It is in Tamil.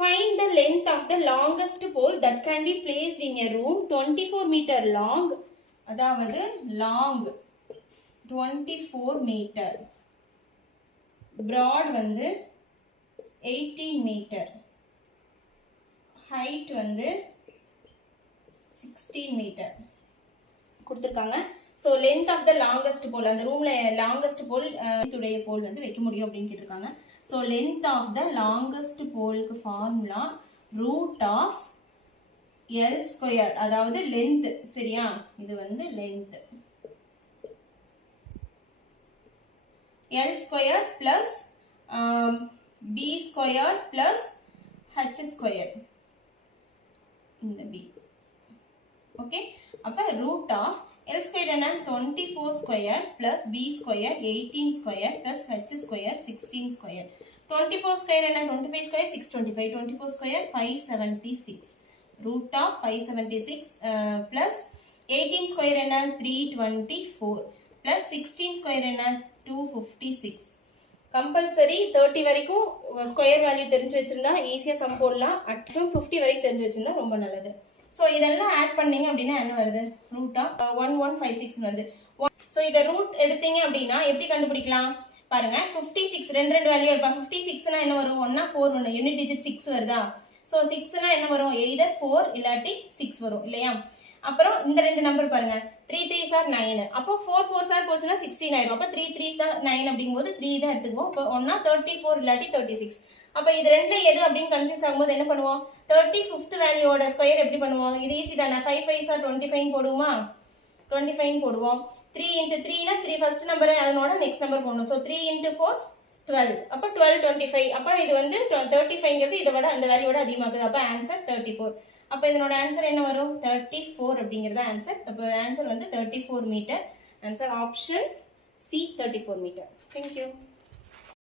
Find the length of the longest pole that can be placed in a room 24 meter long. அதாவது long 24 meter. Broad வந்து 18 meter. Height வந்து 16 meter. கொடுத்திருக்காங்க. So length of the longest pole, அந்த ரூம்ல longest pole உடைய pole வந்து வைக்க முடியும் அப்படின்னு கேட்டிருக்காங்க. So length of the longest poleக்கு formula root of L square, அதாவது length, சரியா? இது வந்து length L square plus B square plus H square, இந்த B. Okay, அப்ப root of L square என்ன 24 square plus B square 18 square plus H square 16 square. 24 square என்ன 25 square 625, 24 square 576. Root of 576 plus 18 square என்ன 324 plus 16 square என்ன 256. கம்பல்சரி 30 வரைக்கும் ஸ்கொயர் வேல்யூ தெரிஞ்சு வச்சிருந்தா ஈஸியா சம் போடலாம். அட்லீஸ்ட் 50 வரைக்கும் தெரிஞ்சு வச்சிருந்தா ரொம்ப நல்லது. ஸோ இதெல்லாம் ஆட் பண்ணீங்க அப்படின்னா என்ன வருது? ரூட் ஆஃப் 1156 வருது. ஸோ இதை ரூட் எடுத்தீங்க அப்படின்னா எப்படி கண்டுபிடிக்கலாம் பாருங்க. 56 ரெண்டு வேல்யூ எடுப்பா. 56னா என்ன வரும்? 1 4 1 யூனிட் டிஜிட் 6 வருதா? ஸோ 6னா என்ன வரும்? எய்தர் 4 இல்லாட்டி 6 வரும் இல்லையா? அப்புறம் இந்த ரெண்டு நம்பர் பாருங்க. 3 3s are 9. அப்போ 4 4s are போச்சுன்னா 16 ஆயிடும். அப்போ 3 3s தான் 9 அப்படிங்கும்போது 3 தான் எடுத்துக்குவோம். இப்போ 1 34 இல்லாட்டி 36. அப்ப இது ரெண்டுல எது அப்படின்னு கன்ஃபியூஸ் ஆகும்போது என்ன பண்ணுவோம்? 35th வேல்யூவோட ஸ்கொயர் எப்படி பண்ணுவோம்? இது ஈஸி தானே. 5 5s are 25 போடுவோமா? 25 போடுவோம். 3 into 3 னா 3 ஃபர்ஸ்ட் நம்பர் அதனோட நெக்ஸ்ட் நம்பர் போடணும். So 3 into 4 12. அப்போ 12 25. அப்போ இது வந்து 35ங்கிறது இதை விட அந்த வேல்யூவோட அதிகமாகுது. அப்போ ஆன்சர் 34. அப்போ இதனோட ஆன்சர் என்ன வரும்? 34 அப்படிங்கிறது ஆன்சர். அப்போ ஆன்சர் வந்து 34 metre. Answer option C 34 metre. Thank you.